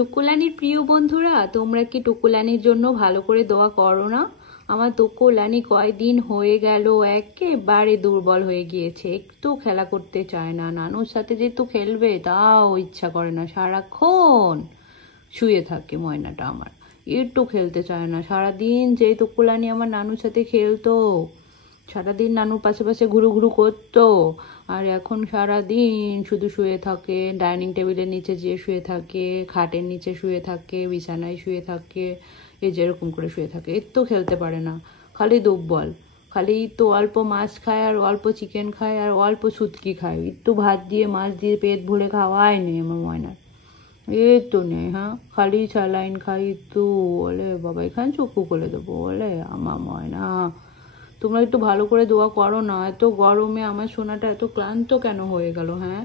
টুকুলানির প্রিয় বন্ধুরা, তোমরা কি টুকুলানির জন্য ভালো করে দোয়া করো না? আমার টুকুলানি কয়দিন হয়ে গেল একেবারে দুর্বল হয়ে গিয়েছে, একটু খেলা করতে চায় না। নানুর সাথে যে একটু খেলবে তাও ইচ্ছা করে না, সারাক্ষণ শুয়ে থাকে ময়নাটা আমার, একটু খেলতে চায় না। সারাদিন যে টুকুলানি আমার নানুর সাথে খেলতো, সারাদিন নানুর পাশে পাশে ঘুরু ঘুরু করতো, আর এখন সারাদিন শুধু শুয়ে থাকে, ডাইনিং টেবিলের নিচে যেয়ে শুয়ে থাকে, খাটের নিচে শুয়ে থাকে, বিছানায় শুয়ে থাকে, এই যেরকম করে শুয়ে থাকে, একটু খেলতে পারে না। খালি দুর্বল, খালি তো অল্প মাছ খায় আর অল্প চিকেন খায় আর অল্প শুটকি খায়, একটু ভাত দিয়ে মাছ দিয়ে পেট ভরে খাওয়াই নেই আমার ময়নার, এই তো নেই। হ্যাঁ, খালি স্যালাইন খাই একটু, বলে বাবা এখানে চক্ষু করে দেবো, বলে আমার ময়না। তোমরা একটু ভালো করে দোয়া করো না, এত গরমে আমার সোনাটা এত ক্লান্ত কেন হয়ে গেল? হ্যাঁ,